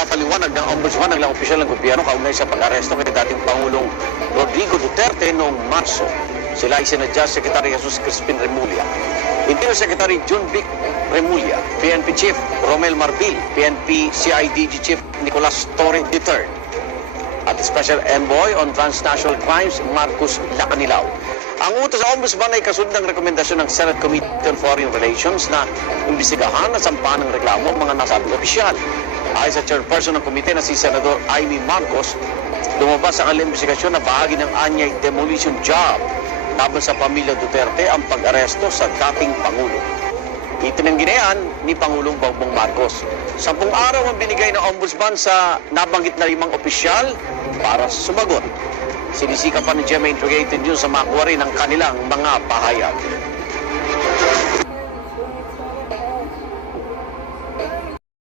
Ipapaliwanag ng Ombudsman ng ilang opisyal ng gobyerno kaugnay sa pag-aresto kay dating Pangulong Rodrigo Duterte noong Marso. Sila ay sinadya Secretary Jesus Crispin Remulla, Interior Secretary John Vic Remulla, PNP Chief Romel Marbil, PNP CIDG Chief Nicolas Torre III, at Special Envoy on Transnational Crimes Marcos Lacanilao. Ang utos sa Ombudsman ay kasunod ng rekomendasyon ng Senate Committee on Foreign Relations na imbestigahan at sampahan ng reklamo ang mga nasabing opisyal. Ayon sa chairperson ng komite na si Senador Amy Marcos, lumabas sa kanilang imbestigasyon na bahagi ng anyay demolition job laban sa pamilya Duterte ang pag-aresto sa dating Pangulo. Itinanggi na yan ni Pangulong Bongbong Marcos. 10 araw ang binigay ng Ombudsman sa nabanggit na 5 opisyal para sumagot. Sinisika pa ni GMA Integrated News sa makuha rin ang kanilang mga pahayag.